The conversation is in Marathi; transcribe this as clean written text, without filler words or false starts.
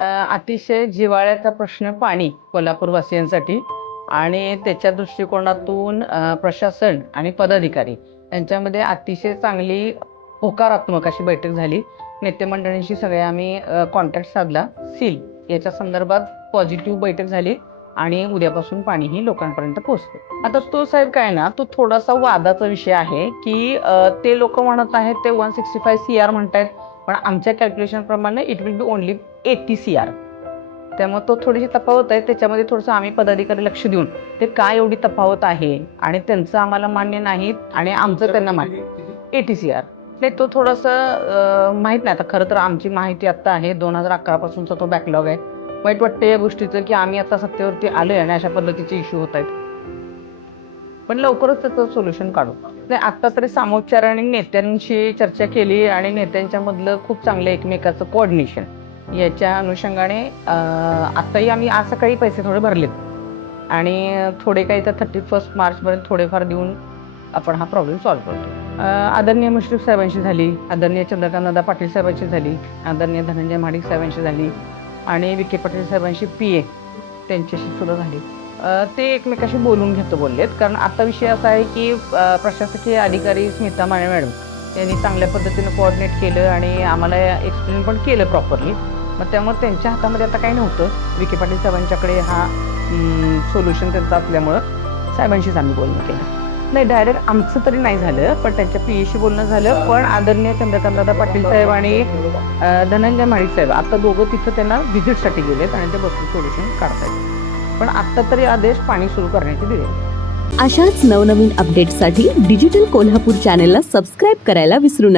अतिशय जिव्हाळ्याचा प्रश्न पाणी कोल्हापूरवासियांसाठी आणि त्याच्या दृष्टिकोनातून प्रशासन आणि पदाधिकारी यांच्यामध्ये अतिशय चांगली होकारात्मक अशी बैठक झाली. नेते मंडळींशी सगळे आम्ही कॉन्टॅक्ट साधला. सील याच्या संदर्भात पॉझिटिव्ह बैठक झाली आणि उद्यापासून पाणीही लोकांपर्यंत पोहोचते. आता तो साहेब काय ना, तो थोडासा वादाचा विषय आहे की ते लोक म्हणत आहेत ते 165 CR म्हणतायत, पण आमच्या कॅल्क्युलेशन प्रमाणे it will be only 80 CR. त्यामुळे तो थोडीशी तफावत आहे. त्याच्यामध्ये थोडंसं आम्ही पदाधिकारी लक्ष देऊन ते काय एवढी तफावत आहे आणि त्यांचं आम्हाला मान्य नाही आणि आमचं त्यांना मान्य 80 CR नाही. तो थोडंसं माहीत नाही. आता खरं तर आमची माहिती आत्ता आहे 2011 पासूनचा तो बॅकलॉग आहे. वाईट वाटतं या गोष्टीचं की आम्ही आता सत्तेवरती आलोय आणि अशा पद्धतीचे इश्यू होत आहेत, पण लवकरच त्याचं सोल्युशन काढू. नाही, आत्ता तरी सामोपचाराने नेत्यांशी चर्चा केली आणि नेत्यांच्या मधलं खूप चांगलं एकमेकाचं कोऑर्डिनेशन याच्या अनुषंगाने आत्ताही आम्ही आज सकाळी पैसे थोडे भरलेत आणि थोडे काही तर 31 मार्चपर्यंत थोडेफार देऊन आपण हा प्रॉब्लेम सॉल्व्ह करतो. आदरणीय मुश्रीफ साहेबांशी झाली, आदरणीय चंद्रकांतदादा पाटील साहेबांशी झाली, आदरणीय धनंजय महाडिक साहेबांशी झाली आणि विखे पाटील साहेबांशी PA त्यांच्याशी सुद्धा झाली. ते एकमेकाशी बोलून घेतो बोललेत. कारण आता विषय असा आहे की प्रशासकीय अधिकारी स्मिता माने मॅडम यांनी चांगल्या पद्धतीनं कोऑर्डिनेट केलं आणि आम्हाला एक्सप्लेन पण केलं प्रॉपरली. मग त्यामुळे त्यांच्या हातामध्ये आता काही नव्हतं. विखे पाटील साहेबांच्याकडे हा सोल्युशन त्यांचं असल्यामुळं साहेबांशीच आम्ही बोलणं केलं. नाही, डायरेक्ट आमचं तरी नाही झालं, पण त्यांच्या PAशी बोलणं झालं. पण आदरणीय चंद्रकांतदादा पाटील साहेब आणि धनंजय महाडिक साहेब आता दोघं तिथं त्यांना व्हिजिटसाठी गेलेत आणि ते बसून सोल्युशन काढतायत. पण आत्ता तरी आदेश पाणी सुरू करण्याचे दिले. अशाच नवनवीन अपडेट्ससाठी डिजिटल कोल्हापूर चॅनेलला सबस्क्राईब करायला विसरू नका.